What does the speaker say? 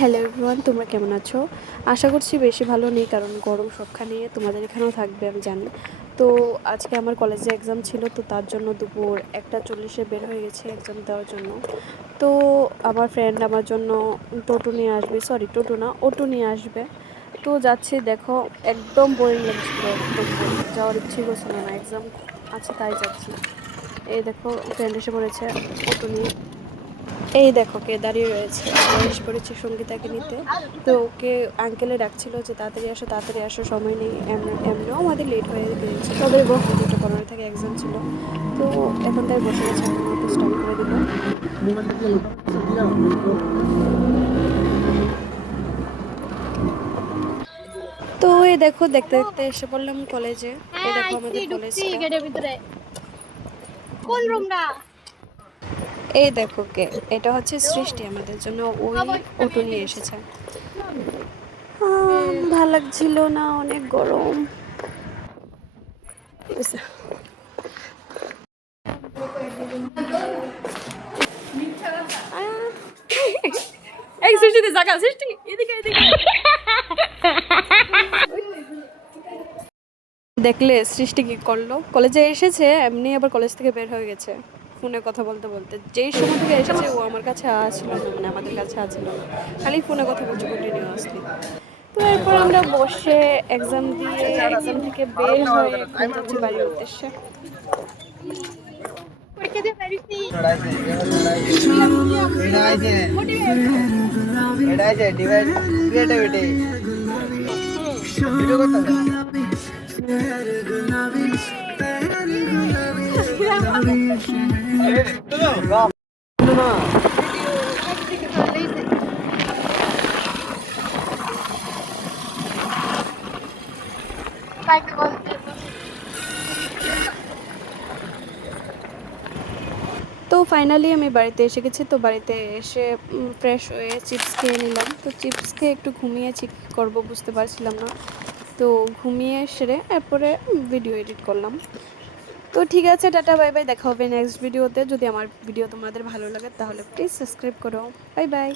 Hello everyone, তোমরা কেমন আছো? আশা করছি বেশি ভালো নেই, কারণ গরম সবখানে, তোমাদের এখানেও থাকবে আমি জানি। তো আজকে আমার কলেজে এক্সাম ছিল, তো তার জন্য দুপুর 1টা 40-এ বের হয়ে গেছি এক্সাম দেওয়ার জন্য। তো আমার ফ্রেন্ড আমার জন্য টোটো নিয়ে আসবে, সরি টোটো না, অটো নিয়ে আসবে। তো যাচ্ছি, দেখো একদম বোরিং লাগছিল, একদম বোরিং, যাওয়ার ইচ্ছে করছিল না, এক্সাম আছে তাই যাচ্ছি। এই দেখো ফ্রেন্ড এসে পড়েছে অটো নিয়ে। এই দেখো কে দাঁড়িয়ে রয়েছে, আমরা এসে পড়েছি সঙ্গীতাকে নিতে। তো ওকে আঙ্কেলে ডাকছিল যে তাড়াতাড়ি আসো, সময় নেই। এমনিও আমাদের লেট হয়ে গিয়েছে, তবে 2টা 15 থেকে এক্সাম ছিল। তো এখন তাই বসে গেছে, এখন অটো স্টার্ট করে দিল। তো এই দেখো দেখতে দেখতে এসে পড়লাম কলেজে। এই দেখো আমাদের কলেজটা। এই দেখো কে, এটা হচ্ছে সৃষ্টি, আমাদের জন্য ওই অটো নিয়ে এসেছে। ভাল লাগছিল না, অনেক গরম। দেখলে সৃষ্টি কি করলো, কলেজে এসেছে এমনি, আবার কলেজ থেকে বের হয়ে গেছে ফোনে কথা বলতে বলতে। যেই সময় থেকে এসেছে ও আমার কাছে আসছিল না, মানে আমাদের কাছে আসছিল না, খালি ফোনে কথা বলছে কন্টিনিউয়াসলি। তো এরপর আমরা বসে এক্সাম দিয়ে, এক্সাম থেকে বের হয়ে এখন যাচ্ছি বাড়ির উদ্দেশ্যে। তো ফাইনালি আমি বাড়িতে এসে গেছি। তো বাড়িতে এসে ফ্রেশ হয়ে চিপস খেয়ে নিলাম। তো চিপস খেয়ে একটু ঘুমিয়েছি, কী করবো বুঝতে পারছিলাম না। তো ঘুমিয়ে সেরে এরপরে ভিডিও এডিট করলাম। তো ঠিক আছে, টাটা বাই বাই, দেখা হবে নেক্সট ভিডিওতে। যদি আমার ভিডিও তোমাদের ভালো লাগে তাহলে প্লিজ সাবস্ক্রাইব করো। Bye bye.